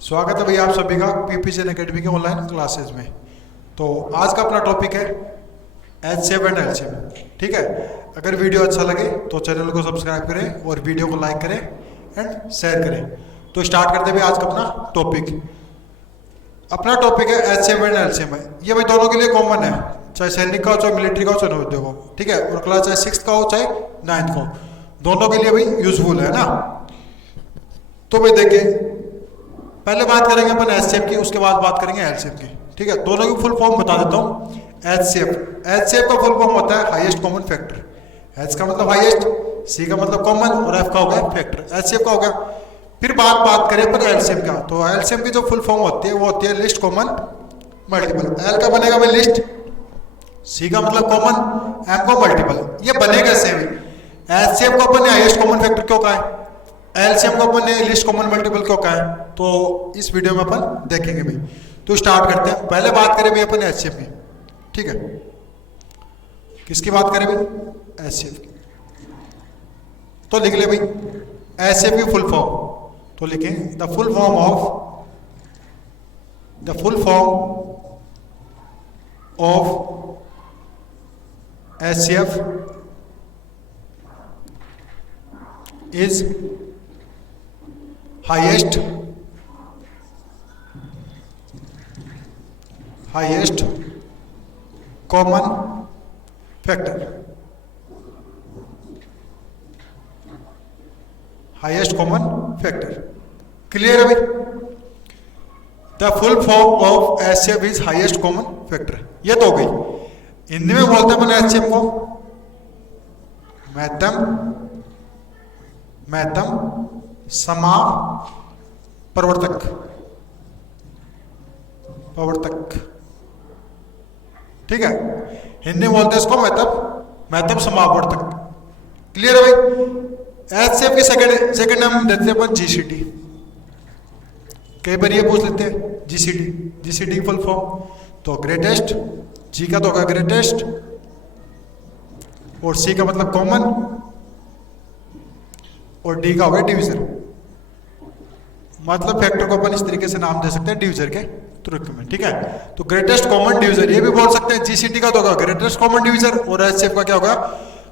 स्वागत है भैया आप सभी का पीपीसी एकेडमी के ऑनलाइन क्लासेस में। तो आज का अपना टॉपिक है एचसीएफ एंड एलसीएम। ठीक है, अगर वीडियो अच्छा लगे तो चैनल को सब्सक्राइब करें और वीडियो को लाइक करें एंड शेयर करें। तो स्टार्ट करते हैं आज का अपना टॉपिक। अपना टॉपिक है एचसीएफ एंड एलसीएम है। ये भाई दोनों के लिए कॉमन है, चाहे सैनिक का हो, चाहे मिलिट्री का हो, चाहे नवोदय हो। ठीक है, और क्लास चाहे 6th का हो चाहे 9th का हो, दोनों के लिए भाई यूजफुल है ना। तो भाई देखिए, पहले बात करेंगे अपन एचसीएफ की, उसके बाद बात करेंगे एलसीएम की। ठीक है, दोनों की फुल फॉर्म बता देता हूँ। एचसीएफ का फुल फॉर्म होता है हाईएस्ट कॉमन फैक्टर। एच का मतलब हाईएस्ट, सी का मतलब कॉमन और एफ का हो गया फैक्टर। एचसीएफ का हो गया। फिर बात करें अपन एलसीएम का, तो एलसीएम की जो फुल फॉर्म होती है वो होती है लिस्ट कॉमन मल्टीपल। एल का बनेगा भाई लिस्ट, सी का मतलब कॉमन, एम का मल्टीपल। ये बनेगा सेम। एचसीएफ को अपन ने हाईएस्ट कॉमन फैक्टर क्यों कहा है, एलसीएम को अपन ने लिस्ट कॉमन मल्टीपल क्यों कहा है, तो इस वीडियो में अपन देखेंगे भाई। तो स्टार्ट करते हैं। पहले बात करें भाई अपन एचसीएफ की। ठीक है, किसकी बात करें भाई, एचसीएफ की। तो लिख ले भाई एचसीएफ की फुल फॉर्म। तो लिखें the full form of HCF is highest common factor. Highest common factor clear है भाई। The full form of HCF is highest common factor. ये तो हो गई। हिंदी में बोलते हैं अपन एचसीएफ को महत्तम समाप्रवर्तक। ठीक है, हिंदी में बोलते हैं इसको महत्तम समाप्रवर्तक। क्लियर है भाई। एचसीएफ की सेकंड नाम देते हैं अपन जीसीटी। कई बार ये पूछ लेते हैं जीसीटी फुल फॉर्म। तो ग्रेटेस्ट, जी का तो होगा ग्रेटेस्ट, और सी का मतलब कॉमन, और डी का होगा डिवीजर। मतलब फैक्टर को अपन इस तरीके से नाम दे सकते हैं डिवीजर के तुर्क में। ठीक है, तो ग्रेटेस्ट कॉमन डिवीजर ये भी बोल सकते हैं। जीसीटी का तो होगा ग्रेटेस्ट कॉमन डिवीजर, और एचसीएफ का क्या होगा,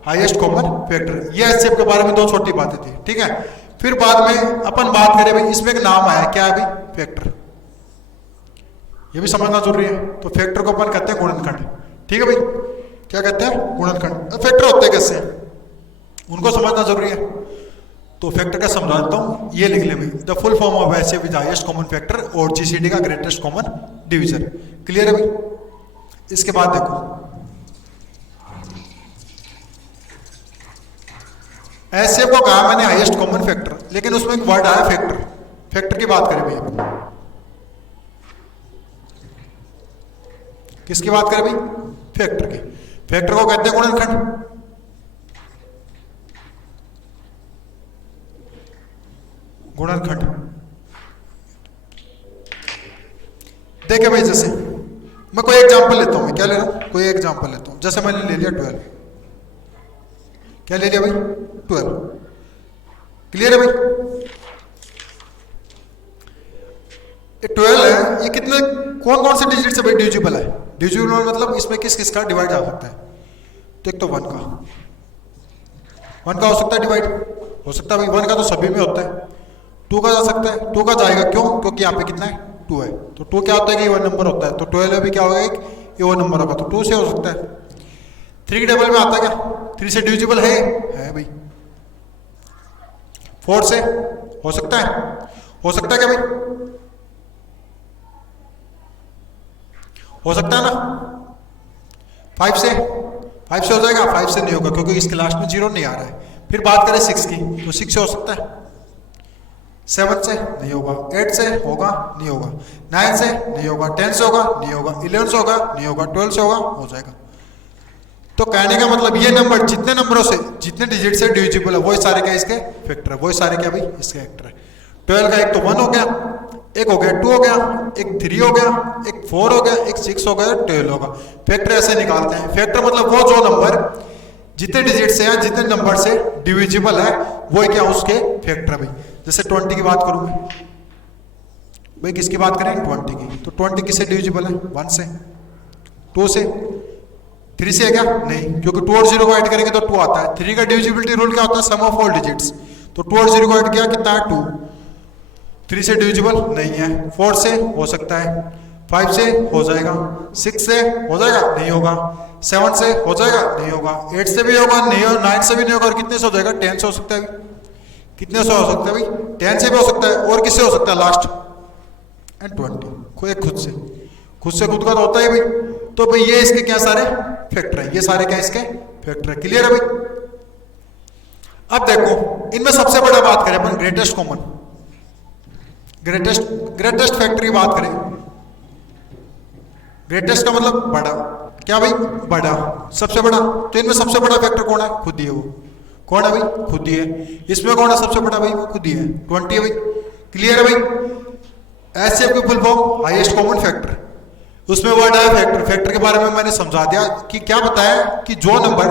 हाईएस्ट कॉमन फैक्टर। ये एचसीएफ के बारे में दो छोटी बातें थी। ठीक है, फिर बाद में अपन बात करें भाई, इसमें एक नाम आया, क्या है भाई, फैक्टर। ये भी समझना जरूरी है। तो फैक्टर को अपन कहते हैं गुणनखंड। ठीक है भाई, क्या कहते हैं, गुणनखंड। फैक्टर होते हैं कैसे, उनको समझना जरूरी है। तो फैक्टर का समझा देता हूं, ये लिख ले भाई। The full form of HCF is highest common factor, और जीसीटी का ग्रेटेस्ट कॉमन डिवीजर। क्लियर है भाई। इसके बाद देखो, एचसीएफ को कहा मैंने हाईएस्ट कॉमन फैक्टर, लेकिन उसमें एक वर्ड आया फैक्टर। फैक्टर की बात करें भाई, किसकी बात करें भाई, फैक्टर की। फैक्टर को कहते हैं गुणनखंड। देखे भाई, जैसे मैं कोई एग्जांपल लेता हूं, मैं क्या ले रहा हूं, कोई एग्जांपल लेता हूं। जैसे मैंने ले लिया 12। क्या ले लिया भाई, 12। क्लियर है भाई। ये 12 है, ये कितने कौन से डिजिट से भाई डिविजिबल है। डिविजिबल मतलब इसमें किस का डिवाइड आ सकता है। तो एक तो 1 का हो सकता है डिवाइड, हो सकता है भाई 1 का तो सभी में होता है। 2 का जा सकता है, 2 का जाएगा क्यों, क्योंकि यहाँ पे कितना है, 2 है। तो 2 क्या होता है कि इवन नंबर होता है। तो 12 भी क्या होगा, एक इवन नंबर होगा, तो 2 से हो सकता है। 3 टेबल में आता है क्या, 3 से डिविजिबल है भाई। 4 से हो सकता है क्या भाई, हो सकता है ना। 5 से हो जाएगा, 5 से नहीं होगा क्योंकि इसके लास्ट में 0 नहीं आ रहा है। फिर बात करें 6 की, तो 6 से हो सकता है। 7 से नहीं होगा, 8 से होगा, नहीं होगा। 9 से नहीं होगा, 10 से होगा, नहीं होगा। 11 से होगा, नहीं होगा। 12 से होगा, हो जाएगा। तो कहने का मतलब ये नंबर जितने नंबरों से, जितने डिजिट से डिविजिबल है, वही सारे क्या इसके फैक्टर है, वही सारे क्या भाई इसके फैक्टर है। 12 का एक तो 1 हो गया, एक हो गया 2 हो गया, एक 3 हो गया, एक 4 हो गया, एक 6 हो गया, 12 होगा। फैक्टर ऐसे निकालते हैं। फैक्टर मतलब वो जो नंबर जितने डिजिट से या जितने नंबर से डिविजिबल है वो क्या उसके फैक्टर भाई। जैसे 20 की बात करूं मैं, भाई किसकी बात करें 20 की, तो 20 किससे डिविजिबल है 1 से, 2 से, 3 से है क्या नहीं, क्योंकि 2 और 0 को ऐड करेंगे तो 2 आता है। 3 का डिविजिबिलिटी रूल क्या होता है सम ऑफ ऑल डिजिट्स, तो 2 और 0 को ऐड किया कितना है 2, 3 से डिविजिबल नहीं है, 4 से हो सकता है, 5 से हो जाएगा, 6 से हो जाएगा नहीं होगा, 7 से हो जाएगा नहीं होगा, 8 से भी होगा नहीं होगा, 9 से भी नहीं होगा, और कितने से हो जाएगा 10 से हो सकता है, कितने से हो सकता है भाई 10 से भी हो सकता है, और किससे हो सकता है लास्ट एंड 20, खुद से खुद का तो होता है भाई। तो भाई ये इसके क्या सारे फैक्टर है, ये सारे क्या इसके फैक्टर है, क्लियर है भाई। अब देखो इनमें सबसे बड़ा बात करें अपन ग्रेटेस्ट कॉमन, ग्रेटेस्ट फैक्टर की बात करें, ग्रेटेस्ट का मतलब बड़ा, क्या भाई बड़ा, सबसे बड़ा, तो इनमें सबसे बड़ा फैक्टर कौन है खुद ही है, वो कौन है भाई खुद ही है। इसमें कौन है सबसे बड़ा भाई, वो खुद ही है 20 है भाई, क्लियर है भाई। एचसीएफ की full form highest common factor, उसमें वर्ड है फैक्टर, फैक्टर के बारे में मैंने समझा दिया कि क्या बताया कि जो नंबर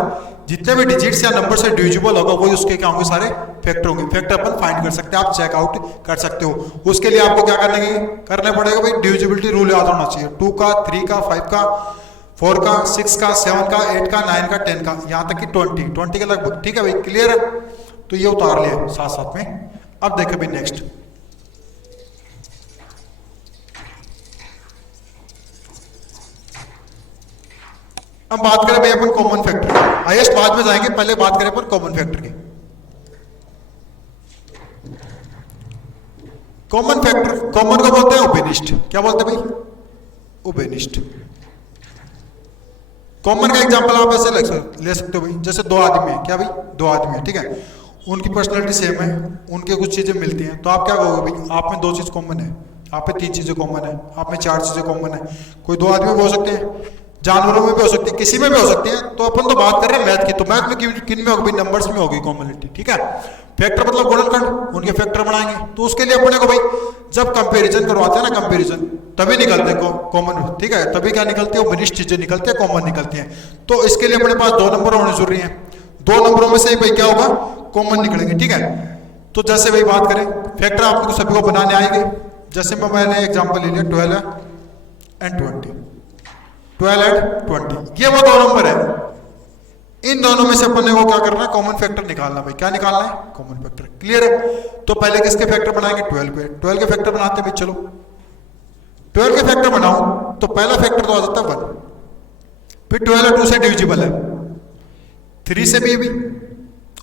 जितने भी डिजिट्स या नंबर से डिविजिबल होगा वही उसके क्या होंगे सारे फैक्टर होंगे। फैक्टर अपन फाइंड कर सकते हैं, आप चेकआउट कर सकते हो। उसके लिए आपको क्या करने पड़ेगा भाई, डिविजिबिलिटी रूल याद होना चाहिए, 2 का 3 का 5 का 4 का 6 का 7 का 8 का 9 का 10 का, यहाँ तक कि 20 के लगभग, ठीक है भाई क्लियर है। तो ये उतार लिया साथ साथ में। अब देखें भाई नेक्स्ट, अब बात करें भाई अपन कॉमन फैक्टर, हाईएस्ट बाद में जाएंगे, पहले बात करें अपन कॉमन फैक्टर की। कॉमन फैक्टर, कॉमन को बोलते हैं ओबेनिस्ट, क्या बोलते हैं भाई ओबेनिस्ट। कॉमन का एग्जांपल आप ऐसे ले सकते हो भाई, जैसे 2 आदमी है, क्या भाई 2 आदमी है, ठीक है, उनकी पर्सनैलिटी सेम है, उनके कुछ चीजें मिलती हैं, तो आप क्या कहोगे भाई आप में 2 चीज कॉमन है, आप में 3 चीजें कॉमन है, आप में 4 चीजें कॉमन है। कोई 2 आदमी भी हो सकते हैं, जानवरों में भी हो सकती है, किसी में भी हो सकती है। तो अपन तो बात कर रहे हैं मैथ की, तो मैथ में किन में होगी, नंबर्स में होगी कॉमनिटी, ठीक है। फैक्टर मतलब गुणनखंड, उनके फैक्टर बनाएंगे, तो उसके लिए अपने को भाई जब कंपैरिजन करवाते हैं ना, कंपैरिजन तभी निकलते हैं कॉमन, ठीक है, तभी क्या निकलती है ओबेनिस्ट चीजें निकलती है, कॉमन निकलती हैं। तो इसके लिए अपने पास 2 नंबर होने जरूरी हैं, 2 नंबरों में से भाई क्या होगा कॉमन निकलेंगे, ठीक है। तो जैसे भाई बात करें फैक्टर आपको सभी को बनाने आएंगे, जैसे मैंने एग्जाम्पल ले लिया 12 एंड 20, 12 एंड 20, ये वो 2 नंबर है, इन दोनों में से अपन को क्या करना है कॉमन फैक्टर निकालना भाई, क्या निकालना है कॉमन फैक्टर, क्लियर है। तो पहले किसके फैक्टर बनाएंगे 12 के फैक्टर बनाते हैं भाई, चलो 12 के फैक्टर बनाओ तो पहला फैक्टर तो आ जाता है 1, फिर 12 2 से डिविजिबल है, 3 से भी है भी,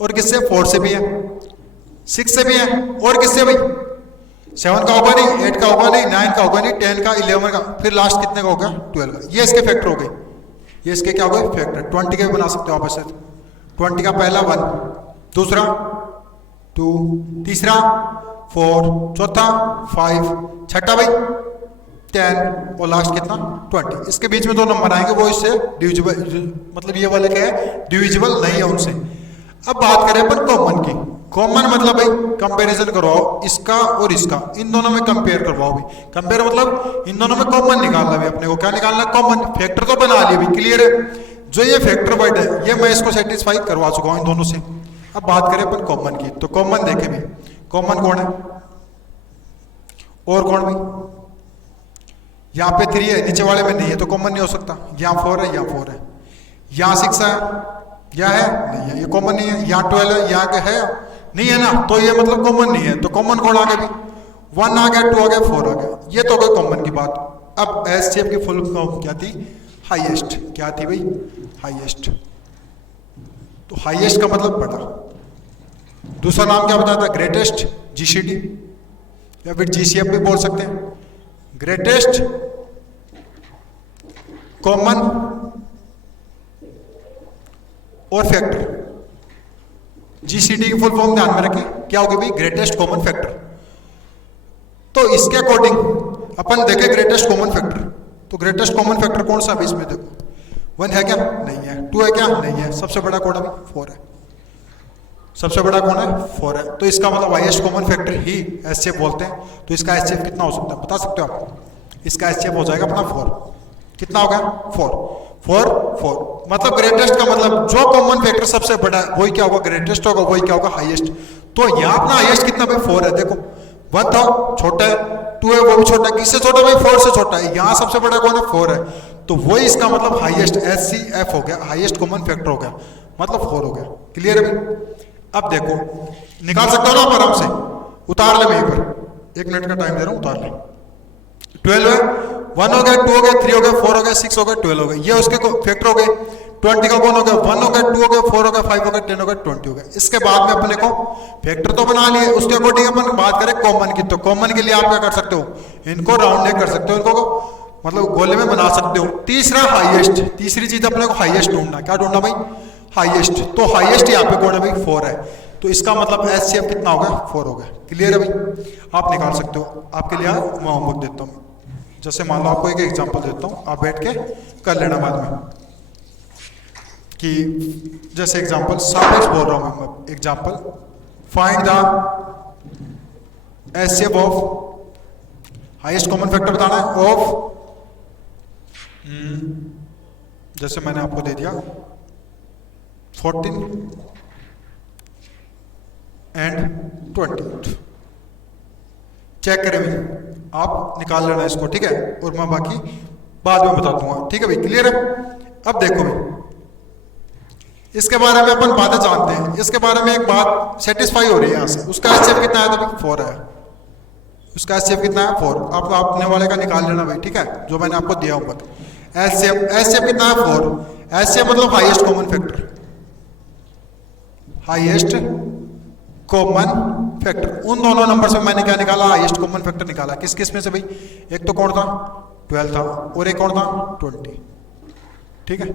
और किससे 4 से भी है, 6 से भी है, और किससे भाई 7 का होगा नहीं, 8 का होगा नहीं, 9 का होगा नहीं, 10 का 11 का, फिर लास्ट कितने का होगा 12 का। ये इसके फैक्टर हो गए, ये इसके क्या हो गए फैक्टर। 20 के भी बना सकते हो आप ऐसे, 20 का पहला 1, दूसरा 2, तीसरा 4, चौथा 5, छठा भाई 10, और लास्ट कितना 20। इसके बीच में 2 नंबर आएंगे, वो इससे डिविजिबल, मतलब ये वाले क्या है डिविजिबल नहीं है उनसे। अब बात करें अपन कॉमन की, कॉमन मतलब भाई कंपैरिजन करवाओ इसका और इसका, इन दोनों में कंपेयर करवाओ भाई, कंपेयर मतलब इन दोनों में कॉमन निकालना भाई, अपने को क्या निकालना कॉमन, फैक्टर तो बना लिए भाई, क्लियर है। जो ये फैक्टर वर्ड है ये मैं इसको सेटिस्फाई करवा चुका हूं इन दोनों से। अब बात करें अपन कॉमन की, तो कॉमन देखें भाई, कॉमन कौन है और कौन भाई, यहाँ पे 3 है, नीचे वाले में नहीं है तो कॉमन नहीं हो सकता, यहाँ 4 है, यहाँ 4 है, यहाँ 6 है, यहाँ है नहीं है, ये कॉमन नहीं है, यहाँ 12 है, यहाँ है नहीं है ना, तो ये मतलब कॉमन नहीं है। तो कॉमन कौन आ गया भी, 1 आ गया, 2 आ गया, 4 आ गया, ये तो गई कॉमन की बात। अब एचसीएफ की फुल फॉर्म क्या थी, हाईएस्ट, क्या थी भाई हाईएस्ट। तो हाईएस्ट का मतलब बड़ा, दूसरा नाम क्या बताया था ग्रेटेस्ट, जीसीडी या फिर जीसीएफ भी बोल सकते हैं, ग्रेटेस्ट कॉमन और फैक्टर। जीसीडी की फुल फॉर्म ध्यान में रखें, क्या होगी भाई ग्रेटेस्ट कॉमन फैक्टर। तो इसके अकॉर्डिंग अपन देखें ग्रेटेस्ट कॉमन फैक्टर, तो ग्रेटेस्ट कॉमन फैक्टर कौन सा है इसमें, देखो 1 है क्या नहीं है, 2 है क्या नहीं है, सबसे बड़ा कौन है भाई 4 है, सबसे बड़ा कौन है 4 है। तो इसका मतलब हाईएस्ट कॉमन फैक्टर ही एचसीएफ बोलते हैं। तो इसका एचसीएफ कितना हो सकता है बता सकते हो आप, इसका एचसीएफ हो जाएगा अपना 4, कितना हो गया 4 मतलब ग्रेटेस्ट का मतलब जो कॉमन फैक्टर सबसे बड़ा है वही क्या होगा ग्रेटेस्ट होगा, वही क्या होगा हाईएस्ट। तो यहाँ अपना हाईएस्ट कितना भाई 4 है, देखो 1 था छोटा है, 2 है वो भी छोटा है, किससे छोटा भाई 4 से छोटा है, यहाँ सबसे बड़ा कौन है 4 है, तो वही इसका मतलब हाईएस्ट HCF हो गया, हाईएस्ट कॉमन फैक्टर हो गया, मतलब 4 हो गया। क्लियर है भाई? अब देखो निकाल सकते हो ना आप आराम से, उतार ले, मैं एक बार 1 मिनट का टाइम दे रहा हूँ, उतार ले। 12 है, 1 हो गया, 2 हो गया, 3 हो गया, 4 हो गया, 6 हो गया, 12 हो गया, ये उसके फैक्टर हो गए। 20 का कौन हो गया, 1 हो गया, 2 हो गया, 4 हो गया, 5 हो गया, 10 हो गया, 20 हो गया। इसके बाद में अपने को फैक्टर तो बना लिए, उसके अकॉर्डिंग अपन बात करें कॉमन की, तो कॉमन के लिए आप क्या कर सकते हो, इनको राउंड नहीं कर सकते हो, इनको मतलब गोले में बना सकते हो। तीसरा हाईएस्ट, तीसरी चीज अपने को हाईएस्ट ढूंढना, क्या ढूंढना भाई, हाईएस्ट। तो हाईएस्ट यहाँ पे कौन है भाई 4 है, तो इसका मतलब HCF कितना हो गया 4 हो गया। क्लियर है भाई? आप निकाल सकते हो, आपके लिए मैं होमवर्क देता हूँ। जैसे मान लो आपको एक एग्जांपल देता हूँ, आप बैठ के कर लेना बाद में, कि जैसे एग्जांपल सापेक्ष बोल रहा हूँ मैं, example find the HCF of highest common factor बताना है ऑफ, जैसे मैंने आपको दे दिया 14 एंड 20। चेक करें भाई, आप निकाल लेना इसको, ठीक है, और मैं बाकी बाद में बता दूंगा, ठीक है भाई? क्लियर है? अब देखो भाई, इसके बारे में अपन बातें जानते हैं, इसके बारे में एक बात सेटिस्फाई हो रही है यहाँ से। उसका HCF कितना है, तो भाई 4 है, उसका HCF कितना है 4। आप अपने वाले का निकाल लेना भाई, ठीक है, जो मैंने आपको दिया होगा। HCF कितना है 4, HCF मतलब highest common factor, highest common factor. उन दोनों नंबर से मैंने क्या निकाला, हाईएस्ट कॉमन फैक्टर निकाला। किस किस में से भाई, एक तो कौन था 12 था, और एक कौन था 20, ठीक है।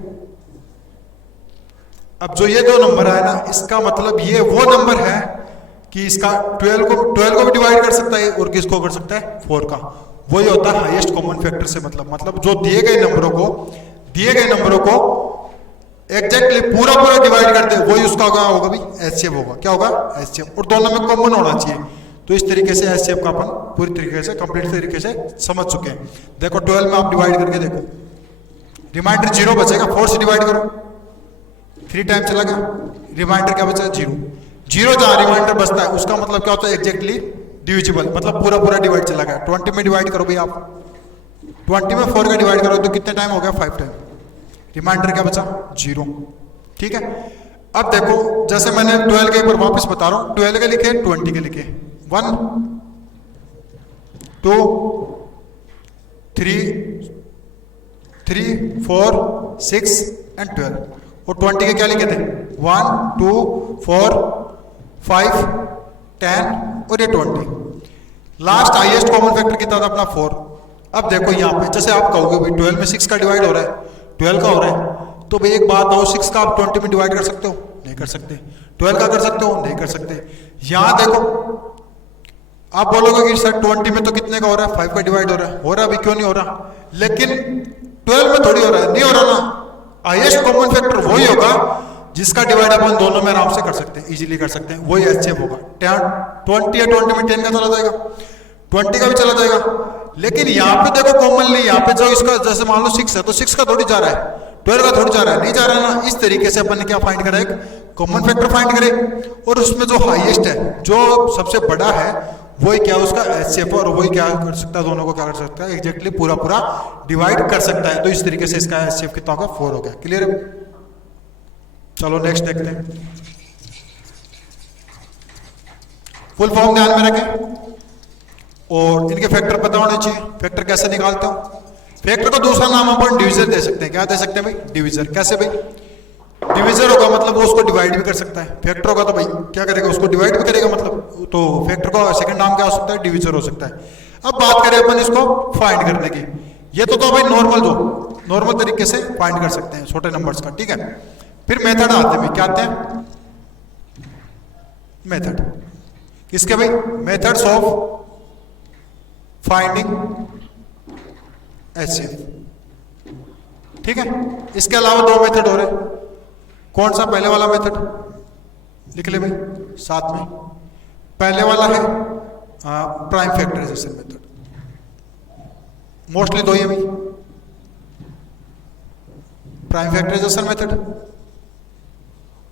अब जो ये दो नंबर है ना, इसका मतलब ये वो नंबर है कि इसका 12 को भी डिवाइड कर सकता है, और किसको कर सकता है 4 का। वही होता है हाईएस्ट कॉमन फैक्टर से मतलब जो दिए गए नंबरों को एग्जैक्टली पूरा डिवाइड कर दे, वही उसका होगा भाई HCF होगा। क्या होगा HCF, और दोनों में कॉमन होना चाहिए। तो इस तरीके से HCF का अपन पूरी तरीके से कंप्लीट तरीके से समझ चुके हैं। देखो 12 में आप डिवाइड करके देखो, रिमाइंडर 0 बचेगा, 4 से डिवाइड करो, 3 टाइम चला गया, रिमाइंडर क्या बचा 0 जहां रिमाइंडर बचता है उसका मतलब क्या होता है एग्जैक्टली डिविजिबल, मतलब पूरा डिवाइड चला गया। 20 में डिवाइड करो भाई आप, 20 में 4 का डिवाइड करो तो कितने टाइम हो गया 5 टाइम, रिमाइंडर क्या बचा 0, ठीक है। अब देखो जैसे मैंने 12 के ऊपर वापस बता रहा हूं, 12 के लिखे 20 के लिखे, 1 2 3 4 6 एंड 12, और 20 के क्या लिखे थे 1 2 4 5 10 और ये 20। लास्ट हाईएस्ट कॉमन फैक्टर कितना था अपना 4। अब देखो यहाँ पे जैसे आप कहोगे भाई 12 में 6 का डिवाइड हो रहा है, 12 का हो रहा है, तो भाई एक बात हो, 6 का आप 20 में डिवाइड कर सकते हो, नहीं कर सकते। 12 का कर सकते हो, नहीं कर सकते। यहां देखो आप बोलोगे कि सर 20 में तो कितने का हो रहा है 5 का डिवाइड हो रहा है अभी क्यों नहीं हो रहा, लेकिन 12 में थोड़ी हो रहा है, नहीं हो रहा ना। हाईएस्ट कॉमन फैक्टर वही होगा जिसका डिवाइड अपन दोनों में आराम से कर सकते हैं, इजीली कर सकते हैं, वही HCF होगा। 20 या 20 में 10 का चला जाएगा, 20 का भी चला जाएगा, लेकिन यहाँ पे देखो कॉमनली यहाँ पे जो इसका जैसे मान लो 6 है तो 6 का थोड़ी जा रहा है, 12 का थोड़ी जा रहा है, नहीं जा रहा है ना। इस तरीके से अपन ने क्या फाइंड करा, एक कॉमन फैक्टर फाइंड करे, और उसमें जो हाईएस्ट है, जो सबसे बड़ा है, वही क्या उसका HCF, और वही क्या कर सकता है, दोनों को क्या कर सकता है एग्जैक्टली पूरा डिवाइड कर सकता है। तो इस तरीके से इसका HCF कितना होगा 4 हो गया। क्लियर है? चलो नेक्स्ट देखते हैं। फुल फॉर्म ध्यान में रखें और इनके फैक्टर पता होने चाहिए। फैक्टर कैसे निकालते हो, फैक्टर को दूसरा नाम अपन डिविजर दे सकते हैं। क्या दे सकते हैं भाई, डिविजर। कैसे भाई, डिविजर होगा मतलब वो उसको डिवाइड भी कर सकता है, फैक्टर होगा तो भाई क्या करेगा, उसको डिवाइड भी करेगा, मतलब तो फैक्टर का सेकंड नाम क्या हो सकता है, डिविजर हो सकता है। अब बात करें अपन इसको फाइंड करने की, ये तो भाई नॉर्मल तरीके से फाइंड कर सकते हैं छोटे नंबर्स का, ठीक है। फिर मेथड आते हैं, क्या आते हैं मेथड, किसके भाई, मेथड्स ऑफ फाइंडिंग HCF, ठीक है। इसके अलावा 2 मेथड हो रहे, कौन सा, पहले वाला मेथड लिख ले भाई साथ में, पहले वाला है प्राइम फैक्टराइजेशन मेथड, मोस्टली 2 ही है भाई, प्राइम फैक्टराइजेशन मेथड,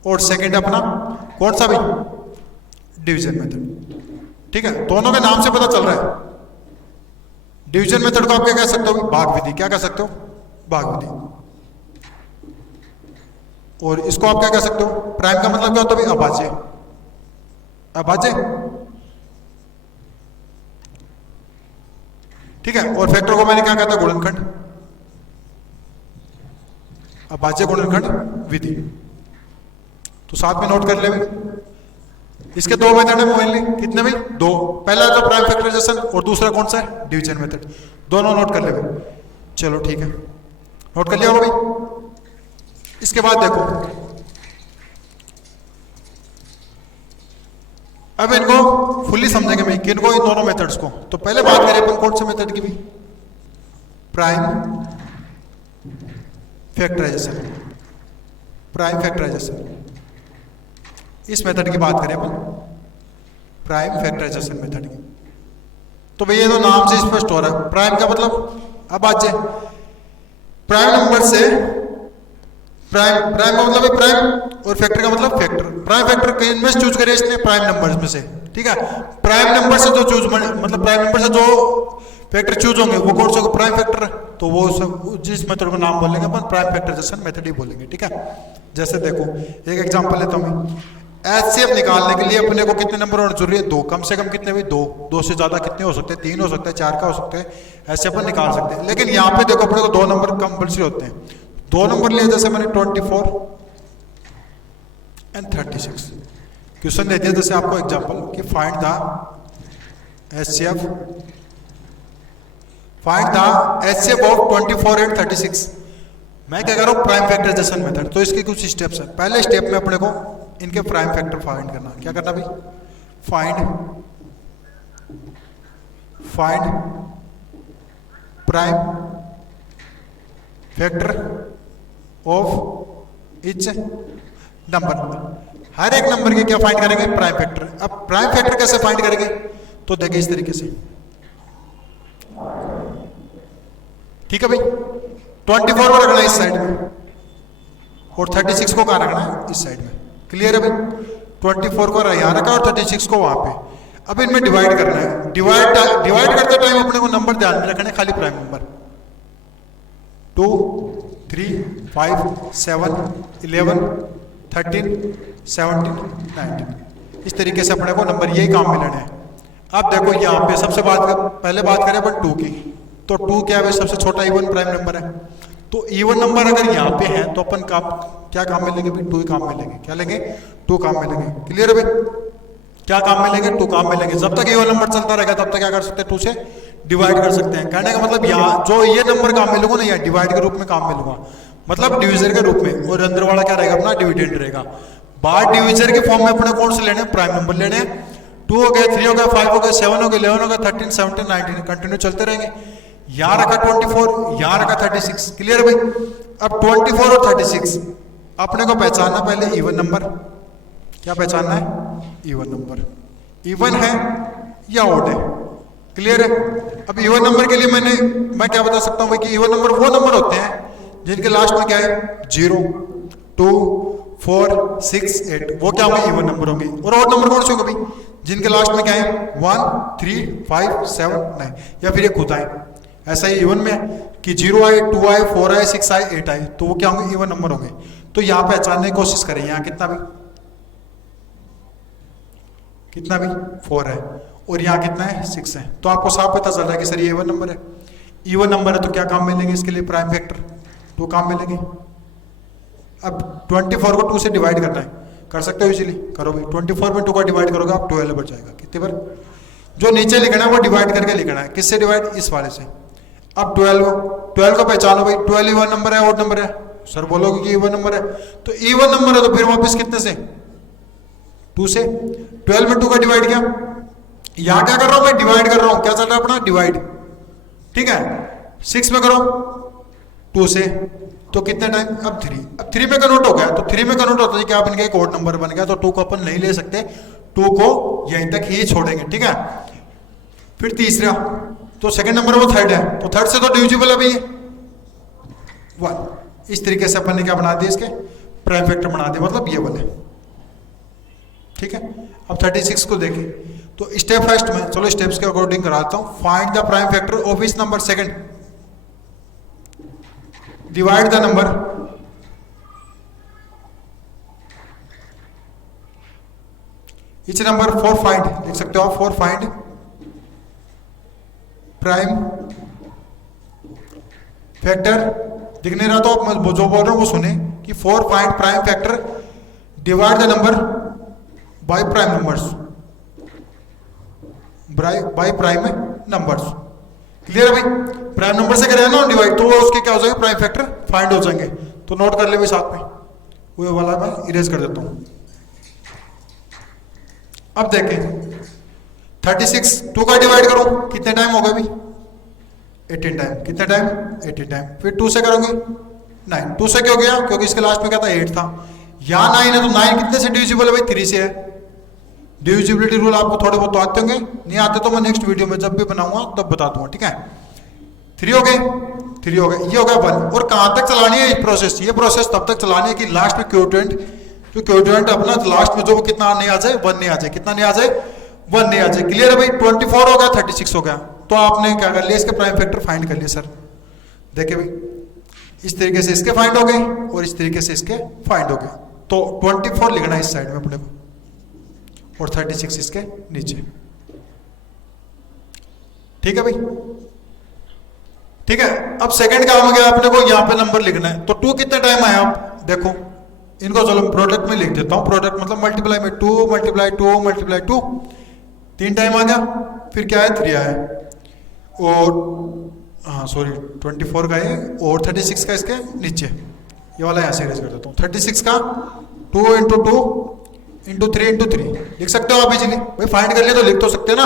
और सेकंड अपना कौन सा भाई, डिवीजन मेथड, ठीक है। दोनों के नाम से पता चल रहा है डिवीजन मेथड को आप क्या कह सकते हो? भाग विधि। क्या कह सकते हो? भाग विधि। और इसको आप क्या कह सकते हो? प्राइम का मतलब क्या होता है भाई? अभाज्य। अभाज्य, ठीक है। और फैक्टर को मैंने क्या कहता है? गुणनखंड। अभाज्य गुणनखंड विधि। तो साथ में नोट कर ले भाई। इसके दो मेथड है मोबाइल। कितने भाई? दो। पहला तो प्राइम फैक्टराइजेशन और दूसरा कौन सा है? Division method. दोनों नोट कर ले भाई। चलो ठीक है, नोट कर लिया होगा भाई। इसके बाद देखो, अब इनको फुल्ली समझेंगे भाई किनको? इन दोनों मेथड्स को। तो पहले बात करें अपन कौन से मेथड की भाई? Prime factorization. प्राइम फैक्टराइजेशन, इस मेथड की बात करें अपन, प्राइम फैक्टराइजेशन मेथड की। तो भैया ये तो नाम से स्पष्ट हो रहा है। प्राइम का मतलब अभाज्य। प्राइम नंबर से प्राइम, प्राइम का मतलब है प्राइम, और फैक्टर का मतलब फैक्टर। प्राइम फैक्टर कहीं में चूज करे इसने? प्राइम नंबर्स में से, ठीक है। प्राइम नंबर से जो चूज, मतलब प्राइम नंबर से जो फैक्टर चूज होंगे वो कौन सा? Prime factor. तो वो सब जिस मेथड का नाम बोलेंगे अपन प्राइम फैक्टराइजेशन मेथड ही बोलेंगे, ठीक है। जैसे देखो एक एग्जांपल लेता हूँ। एचसीएफ निकालने के लिए अपने को कितने नंबर होने जरूरी है? दो। कम से कम कितने भी? दो। दो से ज्यादा कितने हो सकते हैं? तीन हो सकते हैं, चार का हो सकते हैं, ऐसे अपन निकाल सकते हैं। लेकिन यहाँ पे देखो अपने को दो नंबर कंपल्सरी होते हैं। दो नंबर लिए, जैसे मैंने 24 एंड 36 क्वेश्चन दे दिया। जैसे आपको एग्जांपल कि find the HCF, find the HCF of 24 and 36। मैं क्या कर रहा हूँ? Prime factorization method. तो इसके कुछ स्टेप्स है। पहले स्टेप में अपने को इनके प्राइम फैक्टर फाइंड करना। क्या करना भाई? Find prime factor of each number. हर एक नंबर के क्या फाइंड करेंगे? Prime factor. अब प्राइम फैक्टर कैसे फाइंड करेंगे? तो देखिए इस तरीके से, ठीक है भाई। 24 को रखना है इस साइड में और 36 को कहाँ रखना है? इस साइड में। क्लियर है भाई? 24 को यहाँ रखा और 36 को वहां पे। अब इनमें डिवाइड करना है। डिवाइड करते टाइम अपने को नंबर ध्यान में रखने, खाली प्राइम नंबर। 2, 3, 5, 7, 11, 13, 17, 19। इस तरीके से अपने को नंबर यही काम में लेने हैं। अब देखो यहाँ पे सबसे पहले बात करें अपन 2 की। तो 2 क्या है? सबसे छोटा इवन प्राइम नंबर है। तो इवन नंबर अगर यहाँ पे है तो अपन क्या काम में लेंगे भाई? 2 ही काम में लेंगे। क्या लेंगे? 2 काम में लेंगे। क्लियर है भाई? क्या काम में लेंगे? 2 काम में लेंगे। जब तक इवन नंबर चलता रहेगा तब तक क्या कर सकते हैं? 2 से डिवाइड कर सकते हैं। कहने का मतलब यहाँ जो ये नंबर काम में लूंगा ना, या डिवाइड के रूप में काम में लूंगा, मतलब डिविजर के रूप में। और अंदर वाला क्या रहेगा? अपना डिविडेंड रहेगा। बाहर डिविजर के फॉर्म में अपने कौन से लेने? प्राइम नंबर लेने हैं। 2 हो गए, 3 हो गए, 5 हो गए, 7 हो गए, 11 हो गए, 13, 17, 19, कंटिन्यू चलते रहेंगे। यहाँ रखा 24, यहाँ रखा 36। क्लियर है भाई? अब 24 और 36 अपने को पहचानना पहले इवन नंबर। क्या पहचानना है? Even number. इवन है या ऑड है? क्लियर है? अब इवन नंबर के लिए मैं क्या बता सकता हूँ भाई कि इवन नंबर वो नंबर होते हैं जिनके लास्ट में क्या है? 0, 2, 4, 6, 8। वो क्या होंगे? इवन नंबर होंगे। और ऑड नंबर कौन से होंगे भाई? जिनके लास्ट में क्या है? 1, 3, 5, 7, 9, या फिर ये खुद आए। ऐसा ही इवन में कि 0 आए, 2 आए, 4 आए, 6 आए, 8 आए, तो वो क्या होंगे? इवन नंबर होंगे। तो यहाँ पहचानने की कोशिश करें। यहाँ कितना भी 4 है और यहाँ कितना है? 6 है। तो आपको साफ पता चल रहा है कि सर ये इवन नंबर है। इवन नंबर है तो क्या काम मिलेंगे इसके लिए? Prime factor. 2 काम मिलेंगे। अब 24 को 2 से डिवाइड करना है। कर सकते हो इजीली? करो भाई। 24 में 2 का डिवाइड करोगे आप 12 बच जाएगा। कितने बार? जो नीचे लिखना है वो डिवाइड करके लिखना है। किससे डिवाइड? इस वाले से। अब 12 को पहचानो भाई। 12 इवन नंबर है, ऑड नंबर है? सर बोलोगे कि इवन नंबर है। तो इवन नंबर है तो फिर वापस कितने से? 2 से। 12 में 2 का डिवाइड किया। यहां क्या कर रहा हूं मैं? डिवाइड कर रहा हूं। क्या चल रहा है अपना? डिवाइड। ठीक है। 6 में करो 2 से, तो कितने टाइम? अब 3। अब 3 में कन्वर्ट हो गया। तो 3 में कन्वर्ट होता है क्या बन गया? एक ऑड नंबर बन गया। तो 2 को अपन नहीं ले सकते, 2 को यहीं तक ही छोड़ेंगे। ठीक है। फिर तीसरा, तो सेकंड नंबर वो थर्ड है, तो थर्ड से तो डिविजिबल है भाई 1। इस तरीके से अपन ने क्या बना दिया? इसके प्राइम फैक्टर बना दिया, मतलब ये वाले। ठीक है। अब 36 को देखें तो स्टेप फर्स्ट में, चलो स्टेप्स के अकॉर्डिंग कराता हूं। Find the prime factor of इस number second, divide the number, each number for find, लिख सकते हो आप, फॉर फाइंड प्राइम फैक्टर। दिख नहीं रहा तो आप जो बोल रहा हूं वो सुने कि for find prime factor divide the number by prime numbers, by prime numbers. Clear है भाई? प्राइम नंबर से करें ना डिवाइड तो उसके क्या हो जाएंगे, प्राइम फैक्टर फाइंड हो जाएंगे। तो नोट कर ले भाई साथ में, वो वाला मैं इरेज कर देता हूं। अब देखें 36 2 का डिवाइड करो, कितने टाइम होगा भाई? 18 टाइम। कितने टाइम? 18 टाइम। फिर 2 से करोगे 9। 2 से क्यों गया? क्योंकि इसके लास्ट में क्या था, 8 था। यहाँ 9 है तो 9 कितने से डिविजिबल है भाई? 3 से है। डिविजिबिलिटी रूल आपको थोड़े बहुत तो आते होंगे, नहीं आते तो मैं नेक्स्ट वीडियो में जब भी बनाऊंगा तब बता दूंगा, ठीक है? 3 हो गए, 3 हो गए, ये हो गया 1। और कहां तक चलानी है ये प्रोसेस? ये प्रोसेस तब तक चलानी है कि लास्ट में क्वोटिएंट, जो क्वोटिएंट अपना लास्ट में जो कितना नहीं आ जाए, 1 नहीं आ जाए। कितना नहीं आ जाए? 1 नहीं आ जाए। क्लियर है भाई? 24 हो गया, 36 हो गया, तो आपने क्या कर लिया, इसके प्राइम फैक्टर फाइंड कर लिए सर। देखिए भाई, इस तरीके से इसके फाइंड हो गए और इस तरीके से इसके फाइंड हो गए। तो 24 लिखना है इस साइड में अपने को और 36 इसके नीचे। ठीक है भाई? ठीक है। अब सेकंड काम हो गया अपने को, यहाँ पे नंबर लिखना है। तो 2 कितने टाइम आया? आप देखो इनको, चलो प्रोडक्ट में लिख देता हूँ। प्रोडक्ट मतलब मल्टीप्लाई में 2 मल्टीप्लाई 2 मल्टीप्लाई 2, 3 टाइम आ गया। फिर क्या है? 3 आया। और हाँ सॉरी 24 का है और 36 का इसके नीचे, ये वाला यहाँ से इरेज कर देता हूँ। 36 का 2 × 2 × 3 × 3 लिख सकते हो आप इजीली भाई। फाइंड कर लिया तो लिख तो सकते हैं ना।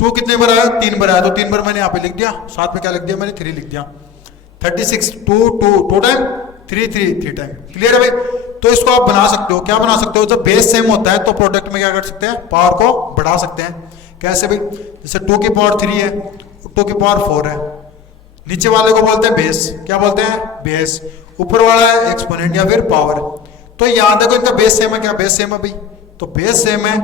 2 कितने बार आया? 3 बार आया, तो 3 बार मैंने यहाँ पे लिख दिया। साथ में क्या लिख दिया मैंने? 3 लिख दिया। 36 2 टाइम 3 टाइम। क्लियर है भाई? तो इसको आप बना सकते हो, क्या बना सकते हो? जब बेस सेम होता है तो प्रोडक्ट में क्या कर सकते हैं? पावर को बढ़ा सकते हैं। कैसे भाई? जैसे 2 की पावर 3 है, 2 की पावर 4 है। नीचे वाले को बोलते हैं बेस। क्या बोलते हैं? बेस। ऊपर वाला है एक्सपोनेंट या फिर पावर। तो यहाँ देखो इनका बेस सेम है। क्या बेस सेम है भाई? तो बेस सेम है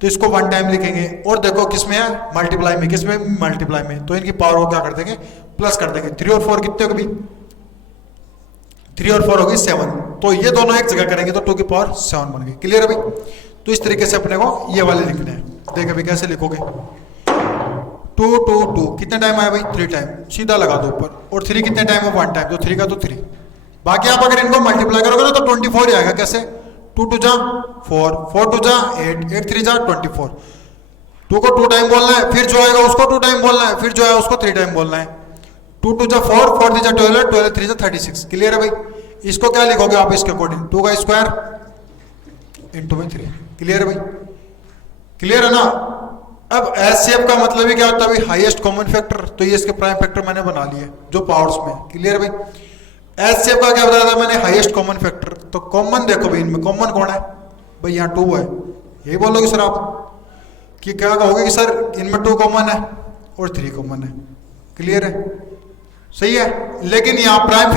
तो इसको 1 टाइम लिखेंगे। और देखो किसमें है? मल्टीप्लाई में। किसमें? मल्टीप्लाई में। तो इनकी पावर को क्या कर देंगे? प्लस कर देंगे। 3 और 4 कितने होगी? 3 और 4 होगी 7। तो ये दोनों एक जगह करेंगे तो 2 की पावर 7 बन गई। क्लियर है भाई? तो इस तरीके से अपने को ये वाले लिखने हैं। देख अभी कैसे लिखोगे? 2 2 2 कितने टाइम आया भाई? 3 टाइम। सीधा लगा दो ऊपर। और 3 कितने टाइम है? 1 टाइम। तो 3 का तो 3। बाकी आप अगर इनको मल्टीप्लाई करोगे ना तो 24 ही आएगा। कैसे? 2 2 जा 4, 4 2 जा 8, 8 3 जा 24। 2 को 2 टाइम बोलना है, फिर जो आएगा उसको 2 टाइम बोलना है, फिर जो है उसको 3 टाइम बोलना है। 2 2 जा 4, 4 3 जा 12, 12 3 जा 36। क्लियर है भाई? इसको क्या लिखोगे आप इसके अकॉर्डिंग? 2 का स्क्वायर इंटू में 3। क्लियर है भाई? क्लियर है ना? अब एचसीएफ का मतलब ही क्या होता है भाई? Highest common factor. तो ये इसके प्राइम फैक्टर मैंने बना लिए जो पावर्स में। क्लियर है भाई? एचसीएफ का क्या बताया था मैंने? Highest common factor. तो कॉमन देखो भाई, इनमें कॉमन कौन है भाई? यहाँ 2 है। यही बोलोगे सर आप कि क्या कहोगे कि सर इनमें 2 कॉमन है और 3 कॉमन है। क्लियर है? सही है। लेकिन यहाँ प्राइम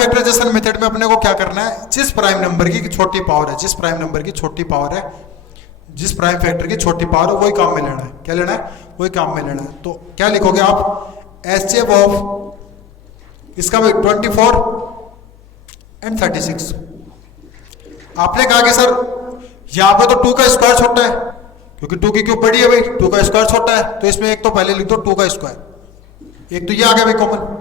मेथड में अपने को क्या करना है? जिस प्राइम नंबर की छोटी पावर है, जिस प्राइम नंबर की छोटी पावर है, जिस प्राइम फैक्टर की छोटी पावर है, वही काम में लेना है। क्या लेना है? वही काम में लेना है। तो क्या लिखोगे आप? एचसीएफ ऑफ इसका भाई 24 एंड 36। आपने कहा कि सर यहाँ पे तो 2 का स्क्वायर छोटा है, क्योंकि 2 की क्यूब बड़ी है भाई, 2 का स्क्वायर छोटा है। तो इसमें एक तो पहले लिख दो 2 का स्क्वायर। एक तो ये आ गया भाई कॉमन।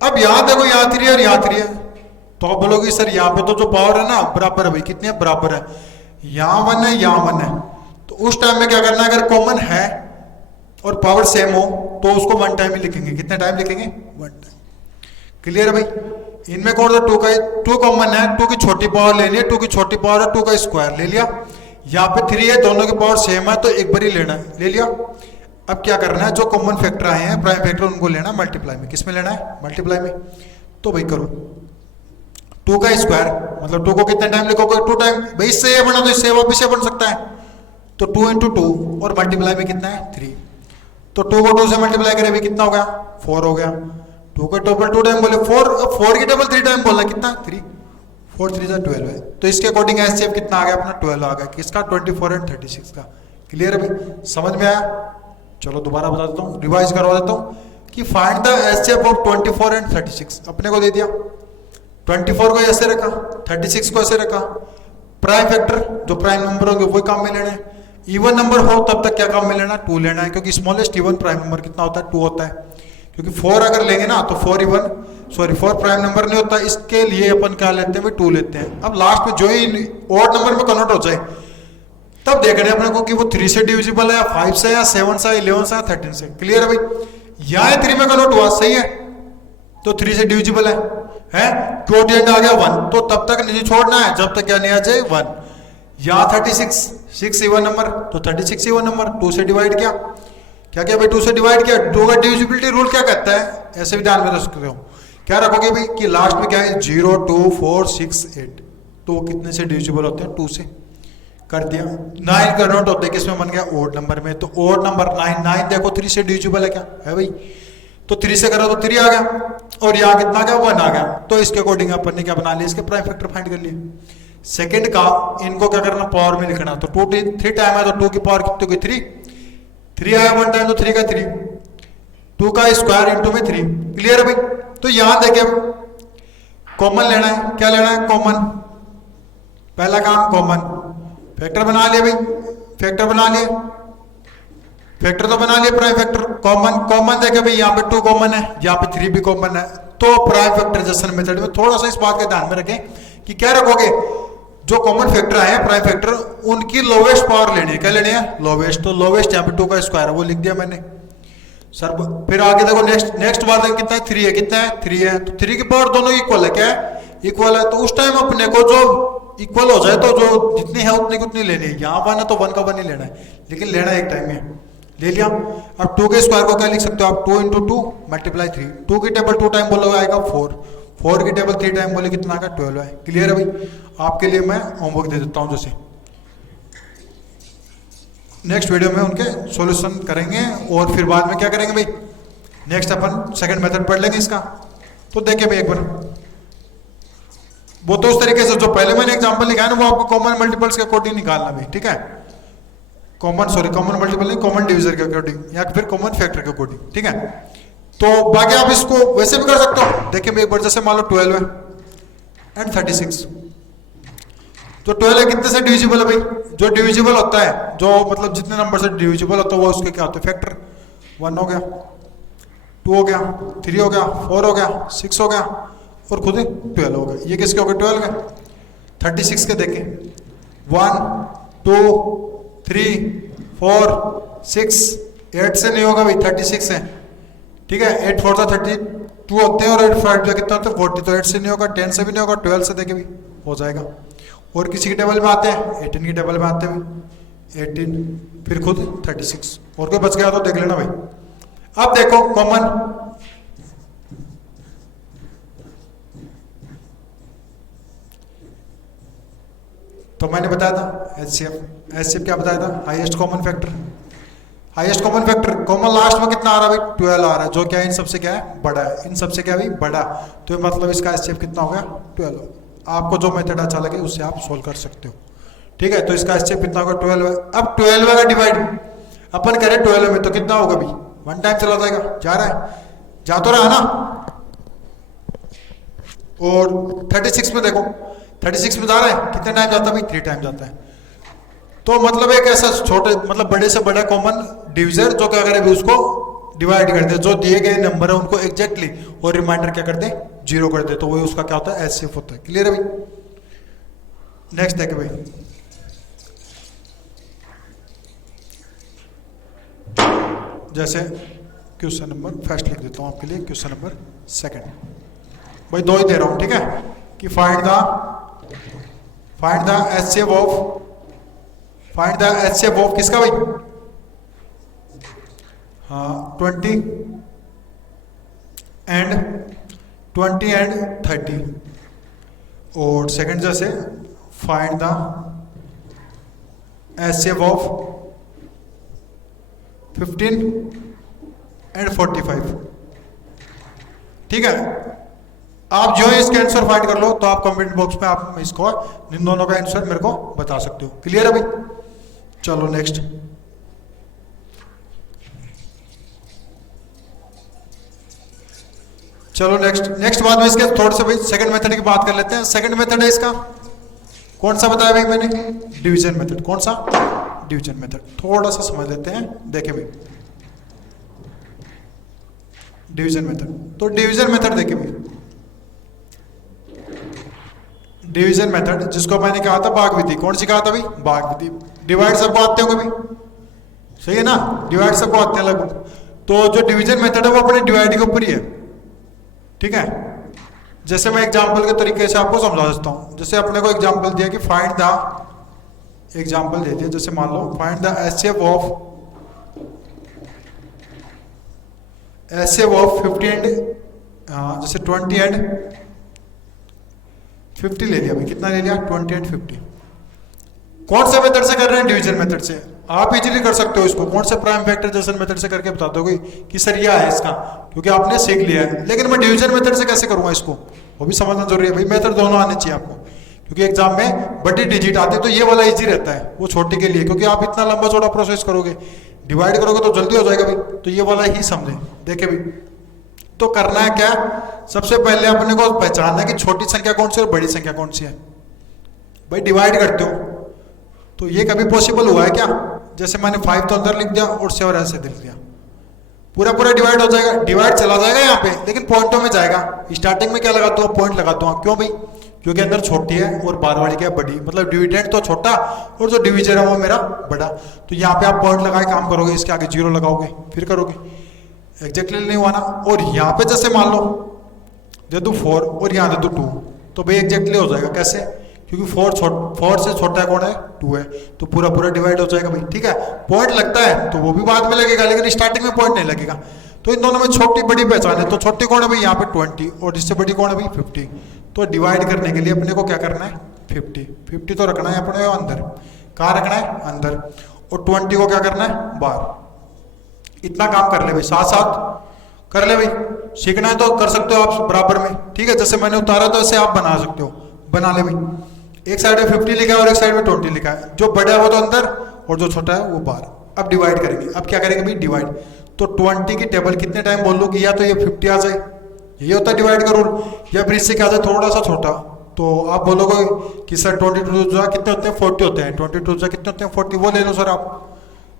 अब यहां देखो, यहाँ 3 है और यहाँ 3 है। तो आप बोलोगे सर यहाँ पे तो जो पावर है ना बराबर है भाई। कितनी है? बराबर है। यहाँ 1 है, यहाँ 1 है। तो उस टाइम में क्या करना है? अगर कॉमन है और पावर सेम हो तो उसको 1 टाइम ही लिखेंगे। कितने टाइम लिखेंगे? 1 टाइम। क्लियर है भाई? इनमें कौन सा 2 कॉमन है? 2 की छोटी पावर लेनी है। 2 की छोटी पावर है 2 का स्क्वायर ले लिया। यहाँ पे 3 है, दोनों की पावर सेम है तो एक बार ही लेना है, ले लिया। अब क्या करना है? जो कॉमन फैक्टर आए हैं प्राइम फैक्टर, उनको लेना है मल्टीप्लाई में। किस में लेना है? मल्टीप्लाई में। तो भाई करो 2 का स्क्वायर मतलब 2 को कितने टाइम लिखोगे? 2 टाइम। भाई इससे ये बना तो इससे वापिस से बन सकता है। तो 2 × 2 और मल्टीप्लाई में कितना है? 3। तो 2 को 2 से मल्टीप्लाई करें भी कितना हो गया? 4 हो गया। 2 का डबल 2 टाइम बोले 4 की डबल 3 टाइम बोलना कितना? 3। 4 3 12 है। तो इसके अकॉर्डिंग एचसीएफ कितना आ गया अपना? 12 आ गया। किसका? 24 एंड 36 का। क्लियर है भाई, समझ में आया? चलो दोबारा बता देता हूँ, रिवाइज करवा देता हूँ कि find the HCF of 24 and 36। अपने को दे दिया 24 को ऐसे रखा, 36 को ऐसे रखा। प्राइम फैक्टर जो प्राइम नंबर होंगे वही काम में लेना है। इवन नंबर हो तब तक क्या काम में लेना, 2 लेना है, क्योंकि स्मॉलेस्ट इवन प्राइम नंबर कितना होता है, 2 होता है। क्योंकि 4 अगर लेंगे ना तो 4 प्राइम नंबर नहीं होता, इसके लिए अपन क्या लेते हैं, 2 लेते हैं। अब लास्ट में जो ही ऑड नंबर में कन्वर्ट हो जाए तब देख रहे हैं अपने को कि वो 3 से डिविजिबल है, 5 से, या 7 से, 11 से, 13 से। क्लियर है भाई? यहाँ 3 में कन्वर्ट हुआ, सही है, तो 3 से डिविजिबल है क्वोटिएंट आ गया 1, तो तब तक नहीं छोड़ना है जब तक क्या नहीं आ जाए 1। यहाँ 36 6 इवन नंबर, तो 36 इवन नंबर, 2 से डिवाइड किया, क्या किया भाई, 2 से डिवाइड किया। 2 का डिविजिबिलिटी रूल क्या कहता है, ऐसे भी ध्यान में रख सकते हो, क्या रखोगे भाई कि लास्ट में क्या है 0 2 4 6 8, तो कितने से डिविजिबल होते हैं, 2 से। कर दिया। 9 कन्वर्ट होते किसमें बन गया, ओड नंबर में, तो ओड नंबर 9 देखो 3 से डिविजिबल है क्या है भाई, तो 3 से करो तो 3 आ गया, और यहाँ कितना आ गया, 1 आ गया। तो इसके अकॉर्डिंग अपन ने क्या बना लिया, इसके प्राइम फैक्टर फाइंड कर लिए। सेकंड का इनको क्या करना, पावर में लिखना, तो 3 टाइम है तो 2 की पावर कितनी होगी 3 आया 1 टाइम तो 3 का 3, 2 का स्क्वायर इंटू में 3। क्लियर है भाई? तो यहां देखिए कॉमन लेना है, क्या लेना है, कॉमन। पहला काम कॉमन, फैक्टर बना लिया भाई, फैक्टर बना लिया, फैक्टर तो बना लिया, प्राइम फैक्टर कॉमन देखे भाई, यहाँ पे 2 कॉमन है, यहाँ पे 3 भी कॉमन है। तो प्राइम फैक्टराइजेशन मेथड में थोड़ा सा इस बात का ध्यान में रखें कि क्या रखोगे, जो कॉमन फैक्टर आए प्राइम फैक्टर, उनकी लोवेस्ट पावर लेनी है। क्या लेनी है, लोवेस्ट। तो लोवेस्ट यहाँ पे 2 का स्क्वायर है, वो लिख दिया मैंने सर। फिर आगे देखो नेक्स्ट बार देखो कितना है, 3 है, कितना है 3 है, तो 3 की पावर दोनों इक्वल है, क्या है, इक्वल है। तो उस टाइम अपने को जो इक्वल हो जाए तो जो जितनी है उतनी की उतनी लेनी है। यहाँ 1 है तो 1 का 1 ही लेना है, लेकिन लेना एक टाइम में ले लिया। अब 2 के स्क्वायर को क्या लिख सकते हो आप, 2 इंटू 2 मल्टीप्लाई 3। 2 की टेबल 2 टाइम बोलोगे आएगा 4 की टेबल 3 टाइम बोले कितना आएगा 12 है। क्लियर है भाई? आपके लिए मैं होमवर्क दे देता हूँ, जैसे नेक्स्ट वीडियो में उनके सॉल्यूशन करेंगे, और फिर बाद में क्या करेंगे भाई, नेक्स्ट अपन सेकंड मेथड पढ़ लेंगे इसका। तो देखिए भाई एक बार, वो तो उस तरीके से जो पहले मैंने एग्जांपल लिखा है ना, वो आपको कॉमन मल्टीपल्स के अकॉर्डिंग निकालना भाई, ठीक है। कॉमन मल्टीपल नहीं, कॉमन डिविजन के अकॉर्डिंग, या फिर कॉमन फैक्टर के अकॉर्डिंग, ठीक है। तो बाकी आप इसको वैसे भी कर सकते हो। देखिए मैं एक बार, जैसे मान लो 12 है एंड 36, तो 12 है कितने से डिविजिबल है भाई, जो डिविजिबल होता है, जो मतलब जितने नंबर से डिविजिबल होता है वो उसके क्या होते हैं, फैक्टर। 1 हो गया, 2 हो गया, 3 हो गया, 4 हो गया, 6 हो गया, और खुद ही 12 हो गया। ये किसके हो गए, 12 के। 36 के देखें, 1 2 3 4 6, 8 से नहीं होगा भाई, 36 है, ठीक है। 8 4 था 32 होते हैं, और 8 5 कितना होता है 40, तो 8 से नहीं होगा, 10 से भी नहीं होगा, 12 से देखे भी हो जाएगा। और किसी की टेबल में आते हैं, 18 की टेबल में आते हैं 18, फिर खुद 36, और कोई बच गया तो देख लेना भाई। अब देखो कॉमन, तो मैंने बताया था एचसीएफ क्या बताया था, highest common factor. Highest common factor, common last में कितना आ रहा है भाई, 12 आ रहा है, जो क्या इन सबसे क्या है, बड़ा है, इन सबसे क्या भाई, बड़ा। तो मतलब इसका एचसीएफ कितना हो गया, 12। आपको जो मेथड अच्छा लगे उससे आप सोल्व कर सकते हो, ठीक है। तो इसका एचसीएफ कितना होगा, 12 है। अब 12 का डिवाइड अपन करें 12 में, तो कितना होगा भाई, 1 टाइम चला जाएगा, जा रहा है, जा तो रहा है ना। और 36 में देखो, 36 में जा रहा है, कितने टाइम जाता है भाई, 3 टाइम जाता है। तो मतलब एक ऐसा छोटे मतलब बड़े से बड़ा कॉमन डिविजर जो क्या करे उसको डिवाइड कर दे, जो दिए गए नंबर है उनको एग्जैक्टली, और रिमाइंडर क्या कर दे, 0 कर दे, तो वही उसका क्या होता है, एचसीएफ होता है। क्लियर है भाई? नेक्स्ट देखे भाई, जैसे क्वेश्चन नंबर फर्स्ट लिख देता हूं आपके लिए, क्वेश्चन नंबर सेकंड भाई, 2 ही दे रहा हूं, ठीक है, कि फाइंड द एचसीएफ ऑफ किसका भाई, हाँ 20 एंड 30। और सेकंड जैसे find the HCF of 15 and 45, ठीक है। आप जो है इसका आंसर फाइंड कर लो, तो आप कमेंट बॉक्स में आप इसको इन दोनों का आंसर मेरे को बता सकते हो। क्लियर है भाई? चलो नेक्स्ट चलो नेक्स्ट बाद में इसके थोड़े से भाई सेकंड मेथड की बात कर लेते हैं। सेकंड मेथड है इसका कौन सा बताया भाई मैंने, डिवीजन मेथड। कौन सा, डिवीजन मेथड। थोड़ा सा समझ लेते हैं, देखें भाई डिवीजन मेथड। तो डिवीजन मेथड देखें भाई, डिवीजन मेथड जिसको मैंने कहा था भाग विधि। कौन सी कहा था भाई, भाग विधि। डिवाइड सबको आते होंगे भाई, सही है ना, डिवाइड सबको आते हैं लगभग। तो जो डिवीजन मेथड है वो अपने डिवाइड के ऊपर ही है, ठीक है। जैसे मैं एग्जांपल के तरीके से आपको समझा देता हूं। जैसे अपने को एग्जांपल दिया कि फाइंड द, एग्जांपल दे दिया जैसे मान लो find the HCF of 50 and जैसे 20 एंड 50 ले लिया भाई। कितना ले लिया, 20 एंड 50। कौन से मेथड से कर रहे हैं, डिवीजन मेथड से। आप इजीली कर सकते हो इसको, कौन से प्राइम फैक्टर जैसे मेथड से करके बता दोगे कि सर यह है इसका, क्योंकि आपने सीख लिया है। लेकिन मैं डिवीजन मेथड से कैसे करूंगा इसको, वो भी समझना जरूरी है भाई। मेथड दोनों आने चाहिए आपको, क्योंकि एग्जाम में बड़ी डिजिट आती है तो ये वाला इजी रहता है, वो छोटी के लिए, क्योंकि आप इतना लंबा चौड़ा प्रोसेस करोगे, डिवाइड करोगे तो जल्दी हो जाएगा भाई। तो ये वाला ही समझे, देखे भाई। तो करना है क्या, सबसे पहले अपने को पहचानना है कि छोटी संख्या कौन सी और बड़ी संख्या कौन सी है। भाई डिवाइड करते हो तो ये कभी पॉसिबल हुआ है क्या, जैसे मैंने 5 तो अंदर लिख दिया और 7 ऐसे लिख दिया, पूरा डिवाइड हो जाएगा, डिवाइड चला जाएगा यहाँ पे, लेकिन पॉइंटों में जाएगा। स्टार्टिंग में क्या लगाता हूँ, पॉइंट लगाता हूँ। क्यों भाई, क्योंकि अंदर छोटी है और बाहर वाली क्या है, बड़ी। मतलब डिविडेंड तो छोटा और जो डिविजन है वो मेरा बड़ा। तो यहाँ पे आप पॉइंट लगाए काम करोगे, इसके आगे 0 लगाओगे फिर करोगे, एग्जैक्टली नहीं हुआ ना। और यहाँ पे जैसे मान लो दे दो 4 और यहाँ दे दो 2, तो भाई एग्जैक्टली हो जाएगा। कैसे, क्योंकि 4 से छोटा कौन है, 2 है, तो पूरा डिवाइड हो जाएगा भाई, ठीक है। पॉइंट लगता है तो वो भी बाद में लगेगा, लेकिन स्टार्टिंग में पॉइंट नहीं लगेगा। तो इन दोनों में छोटी बड़ी पहचान है। तो छोटी कौन है भाई, यहाँ पे 20, और इससे बड़ी कौन है भाई 50। तो डिवाइड करने के लिए अपने को क्या करना है, 50 तो रखना है अपने अंदर। कहाँ रखना है, अंदर। और 20 को क्या करना है, बाहर। इतना काम कर ले भाई, साथ साथ कर ले भाई। सीखना है तो कर सकते हो आप बराबर में, ठीक है। जैसे मैंने उतारा तो ऐसे आप बना सकते हो, बना ले भाई। एक साइड में 50 लिखा है और एक साइड में 20 लिखा है। जो बड़ा है वो तो अंदर और जो छोटा है वो बाहर। अब डिवाइड करेंगे। अब क्या करेंगे भाई, डिवाइड। तो 20 की टेबल कितने टाइम बोल लो कि या तो ये 50 आ जाए, ये होता है डिवाइड का रूल, या फिर इससे क्या आ जाए थोड़ा सा छोटा। तो आप बोलोगे कि सर 22 कितने होते हैं, 40 होते हैं। 22 कितने होते हैं, 40। वो ले लो सर आप,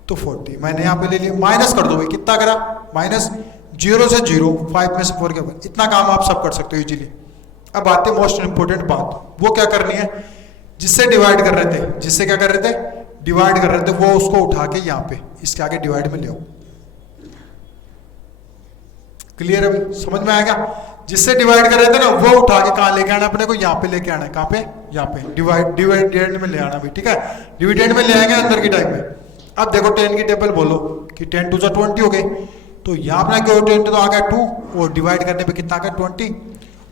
तो 40 मैंने यहाँ पे ले लिया। माइनस कर दो भाई, कितना करा, माइनस 0 से 0, 5 में से 4 के बाद। इतना काम आप सब कर सकते हो इजीली। अब आते हैं मोस्ट इंपोर्टेंट बात, वो क्या करनी है, जिससे डिवाइड कर रहे थे, जिससे क्या कर रहे थे, डिवाइड कर रहे थे, वो उसको उठा के यहाँ पे इसके आगे डिवाइड में ले आओ। क्लियर है भाई, समझ में आएगा। जिससे डिवाइड कर रहे थे ना, वो उठा के कहाँ लेके आना अपने को, यहाँ पे लेके आना है। कहाँ पे, यहाँ पे डिवाइडेंड में ले आना भाई, ठीक है। डिविडेंड में ले आएंगे अंदर की टाइम में। अब देखो 10 की टेबल बोलो कि 10 2 20 हो गए। तो यहाँ पे क्या 20 तो आ गया 2, और डिवाइड करने पे कितना आ गया 20।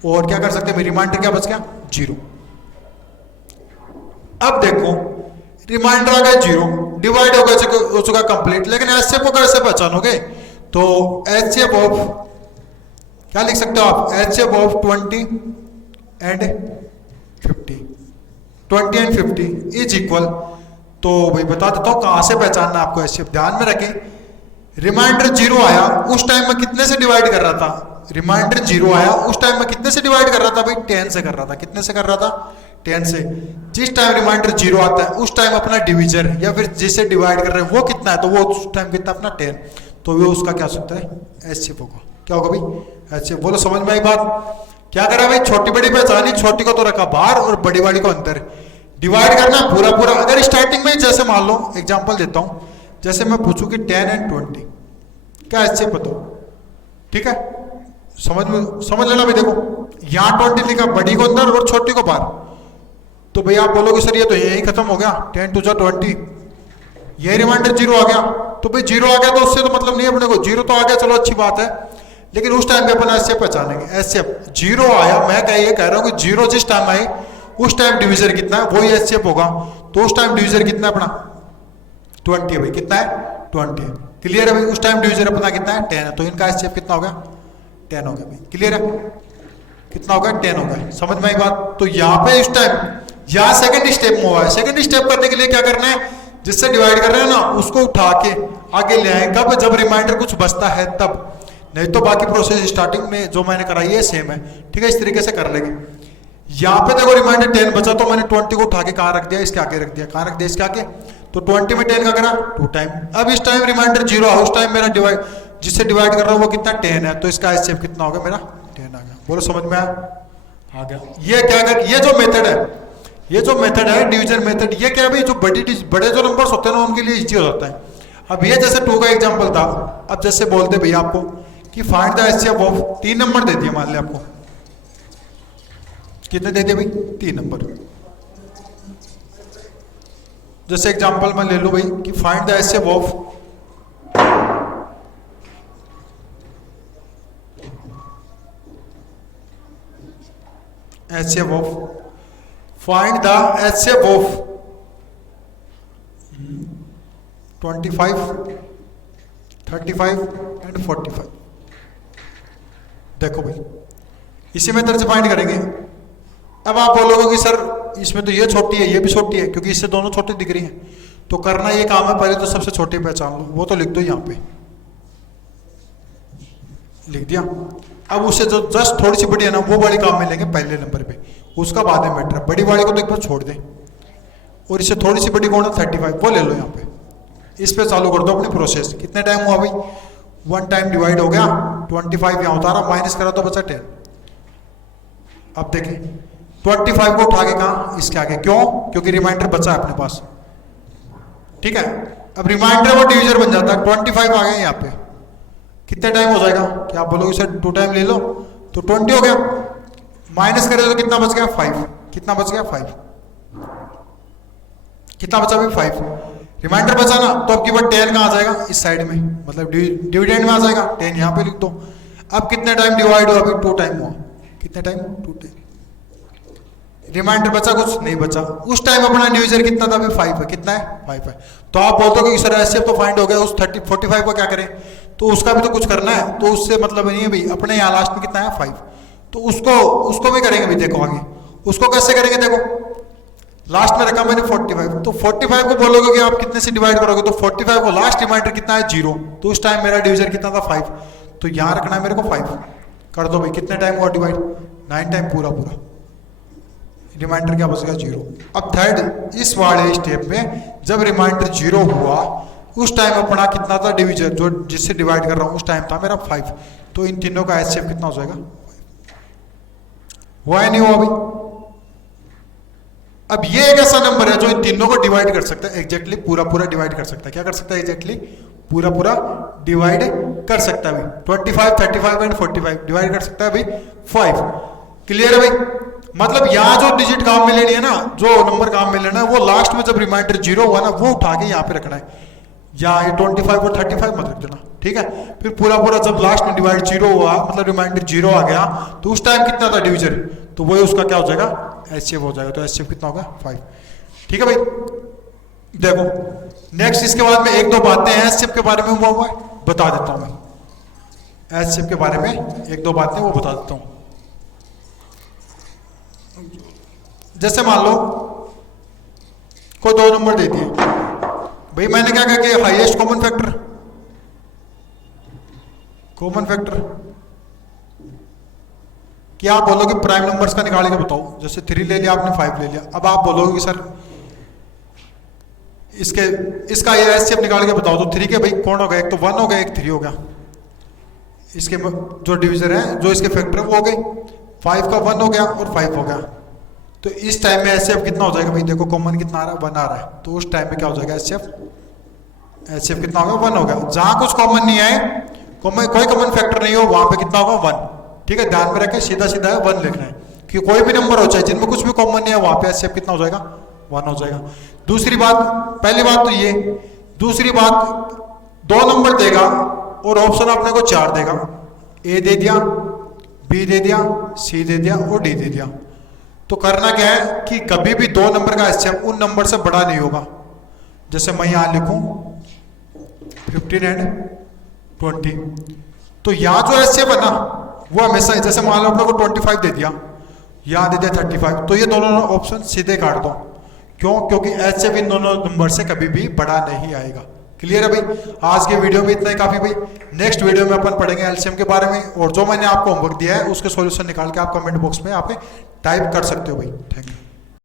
और क्या कर सकते हैं, रिमाइंडर क्या बच गया, 0। अब देखो रिमाइंडर आ गया 0, डिवाइड हो चुका कंप्लीट। लेकिन एचसीएफ को कैसे पहचानोगे, तो एचसीएफ ऑफ क्या लिख सकते हो आप, HCF of 20 and 50 is equal. तो भाई बता देता हूं कहां से पहचानना आपको एचसीएफ, ध्यान में रखें। रिमाइंडर 0 आया, उस टाइम में कितने से डिवाइड कर रहा था, रिमाइंडर 0 आया उस टाइम में कितने से डिवाइड कर रहा था भाई, 10 से कर रहा था। कितने से कर रहा था, 10 से। जिस टाइम रिमाइंडर 0 आता है उस टाइम अपना डिविजन या फिर जिससे डिवाइड कर रहे हैं वो कितना है, तो वो उस टाइम कितना अपना 10, तो वो उसका क्या सकता है, एचसीएफ होगा। क्या होगा भाई, एचसीएफ। बोलो समझ में आई बात। क्या करा भाई, छोटी बड़ी पहचानी, छोटी को तो रखा बाहर और बड़ी वाली को अंदर। डिवाइड करना पूरा। अगर स्टार्टिंग में जैसे मान लो एग्जांपल देता हूं, जैसे मैं पूछूं कि 10 एंड 20 क्या एचसीएफ बताओ, ठीक है। समझ लेना भाई। देखो यहाँ 20 लिखा, बड़ी को अंदर और छोटी को बाहर। तो भाई आप बोलोगे सर ये तो यही खत्म हो गया, 10 2 20, ये रिमाइंडर 0 आ गया। तो भाई 0 आ गया तो उससे तो मतलब नहीं अपने को, 0 तो आ गया चलो अच्छी बात है, लेकिन उस टाइम पे अपन एचसीएफ पहचानेंगे। एचसीएफ 0 आया, मैं ये कह रहा हूँ कि 0 जिस टाइम आए उस टाइम डिविजन कितना है, वही एचसीएफ होगा। तो उस टाइम डिविजन कितना है अपना, 20 है भाई। कितना है, 20 है। क्लियर है भाई। उस टाइम डिविजन अपना कितना है, 10 है। तो इनका एचसीएफ कितना हो गया, 10 हो गया भाई। क्लियर है, कितना होगा, 10 होगा। समझ में आई बात। तो यहाँ पे इस टाइम यहाँ सेकंड स्टेप में हुआ है। सेकंड स्टेप करने के लिए क्या करना है, जिससे डिवाइड कर रहे हैं ना उसको उठा के आगे ले आए। कब, जब रिमाइंडर कुछ बचता है तब। नहीं तो बाकी प्रोसेस स्टार्टिंग में जो मैंने कराई है सेम है, ठीक है, इस तरीके से कर लेंगे। यहाँ पे देखो रिमाइंडर 10 बचा तो मैंने 20 को उठा के कहाँ रख दिया, इसके आगे रख दिया, कहाँ रख दिया, इसके आगे। तो 20 में 10 का करा 2 टाइम। अब इस टाइम रिमाइंडर 0 है, उस टाइम मेरा डिवाइड जिससे डिवाइड कर रहा हूँ वो कितना 10 है, तो इसका एचसीएफ कितना होगा मेरा 10 आ गया। बोलो समझ में आ गया। ये क्या कर, ये जो मेथड है, ये जो मेथड है डिवीजन मेथड, ये क्या भाई जो बड़े जो नंबर्स होते हैं ना उनके लिए इजी हो जाता है। अब ये जैसे 2 का एग्जांपल था, अब जैसे बोलते भैया आपको कि find the HCF of 3 number दे दिए, मान लिया आपको कितने दे दिए भाई 3 नंबर। जैसे एग्जांपल मैं ले लूं भाई कि find the HCF of find the HCF of 25, 35 and 45। देखो भाई इसी मेथड से फाइंड करेंगे। अब आप बोलोगे कि सर इसमें तो ये छोटी है ये भी छोटी है, क्योंकि इससे दोनों छोटी दिख रही हैं, तो करना ये काम है पहले तो सबसे छोटी पहचान लो, वो तो लिख दो यहाँ पे, लिख दिया। अब उससे जो जस्ट थोड़ी सी बड़ी है ना वो बड़ी काम में लेंगे पहले नंबर पे, उसका बाद में मैटर है, बड़ी वाली को तो एक बार छोड़ दें। और इससे थोड़ी सी बड़ी कौन है 35, वो ले लो यहाँ पे, इस पे चालू कर दो अपनी प्रोसेस। कितने टाइम हुआ भाई 1 टाइम डिवाइड हो गया, 25 यहाँ उतारा, माइनस करा तो बचा 10। अब देखें 25 को उठा के कहा इसके आगे, क्यों, क्योंकि रिमाइंडर बचा है अपने पास, ठीक है। अब रिमाइंडर वो डिवीजर बन जाता है, 25 आ गए यहाँ पे, कितने टाइम हो जाएगा, क्या आप बोलोगे सर 2 टाइम ले लो तो 20 हो गया, माइनस करें तो कितना बच गया 5, कितना बच गया 5, कितना बचा भाई 5, रिमाइंडर बचा ना, तो अब की बार 10 कहाँ आ जाएगा इस साइड में, मतलब डिविडेंड में आ जाएगा, 10 यहाँ पे लिख दो। अब कितने टाइम डिवाइड हुआ, अभी 2 टाइम हुआ, कितने टाइम 2 टाइम, रिमाइंडर बचा कुछ नहीं बचा। उस टाइम अपना डिवीजर कितना था अभी 5 है, कितना है 5 है। तो आप बोलते हो कि सर एचसीएफ तो फाइंड हो गया, उस 45 को क्या करें, तो उसका भी तो कुछ करना है, तो उससे मतलब नहीं है भाई, अपने यहाँ लास्ट में कितना है 5, तो उसको भी करेंगे भाई। देखो आगे उसको कैसे करेंगे, देखो लास्ट में रखा मैंने 45, तो 45 को बोलोगे कि आप कितने से डिवाइड करोगे, तो 45 को लास्ट रिमाइंडर कितना है 0, तो उस टाइम मेरा डिवीजर कितना था 5, तो यहाँ रखना है मेरे को 5, कर दो भाई, कितने टाइम हुआ डिवाइड 9 टाइम पूरा पूरा, रिमाइंडर क्या बचेगा 0। अब थर्ड इस वाले स्टेप में जब रिमाइंडर 0 हुआ उस टाइम अपना कितना था डिवीजर, जो जिससे डिवाइड कर रहा हूँ उस टाइम था मेरा 5, तो इन तीनों का एचसीएफ कितना हो जाएगा, हुआ है नहीं हुआ भाई। अब ये एक ऐसा नंबर है जो इन तीनों को डिवाइड कर सकता है, एग्जैक्टली पूरा पूरा डिवाइड कर सकता है, क्या कर सकता है एग्जैक्टली पूरा पूरा डिवाइड कर सकता है भाई, 25, 35 एंड 45 डिवाइड कर सकता है भाई 5। क्लियर है भाई, मतलब यहाँ जो डिजिट काम में लेनी है ना, जो नंबर काम में लेना है, वो लास्ट में जब रिमाइंडर 0 हुआ ना वो उठा के यहाँ पे रखना है, या ये 25 और 35 मत रख देना, ठीक है। फिर पूरा पूरा जब लास्ट में डिवाइड 0 हुआ, मतलब रिमाइंडर 0 आ गया, तो उस टाइम कितना था डिवीजर, तो वही उसका क्या हो जाएगा एचसीएफ हो जाएगा, तो एचसीएफ कितना होगा 5, ठीक है भाई। देखो नेक्स्ट इसके बाद में 1-2 बातें हैं एचसीएफ के बारे में वो बता देता हूं मैं, एचसीएफ के बारे में 1-2 बातें वो बता देता हूं। जैसे मान लो कोई 2 नंबर दे दिए भाई, मैंने क्या कहा कि हाईएस्ट कॉमन फैक्टर क्या आप बोलोगे प्राइम नंबर्स का निकाल के बताओ, जैसे 3 ले लिया आपने 5 ले लिया, अब आप बोलोगे सर इसका ये एचसीएफ निकाल के बताओ, तो 3 के भाई कौन हो गया, एक तो 1 हो गया एक 3 हो गया, इसके जो डिवीजर है जो इसके फैक्टर वो हो गए, 5 का 1 हो गया और 5 हो गया, तो इस टाइम में एचसीएफ कितना हो जाएगा भाई, देखो कॉमन कितना आ रहा है 1 आ रहा है, तो उस टाइम में क्या हो जाएगा एचसीएफ कितना होगा 1 होगा। जहां कुछ कॉमन नहीं आए, कोई कॉमन फैक्टर नहीं हो, वहां पे कितना होगा 1, ठीक है, ध्यान में रखें, सीधा सीधा है 1 लिखना है, कि कोई भी नंबर हो चाहे जिनमें कुछ भी कॉमन नहीं है वहां पे एचसीएफ कितना हो जाएगा 1 हो जाएगा। दूसरी बात, पहली बात तो ये, दूसरी बात 2 नंबर देगा और ऑप्शन अपने को 4 देगा, ए दे दिया, बी दे दिया, सी दे दिया और डी दे दिया, तो करना क्या है कि कभी भी 2 नंबर का एचसीएफ उन नंबर से बड़ा नहीं होगा। जैसे मैं यहां लिखूं 15 एंड 20, तो यहां जो एचसीएफ है ना वो हमेशा, जैसे मान लो अपने को 25 दे दिया, यहां दे दिया 35, तो ये दोनों ऑप्शन सीधे काट दो, क्यों, क्योंकि एचसीएफ इन दोनों नंबर से कभी भी बड़ा नहीं आएगा। क्लियर है भाई? आज के वीडियो में इतना ही काफी भाई। नेक्स्ट वीडियो में अपन पढ़ेंगे एलसीएम के बारे में, और जो मैंने आपको होमवर्क दिया है उसके सॉल्यूशन निकाल के आप कमेंट बॉक्स में आप टाइप कर सकते हो भाई। Thank you.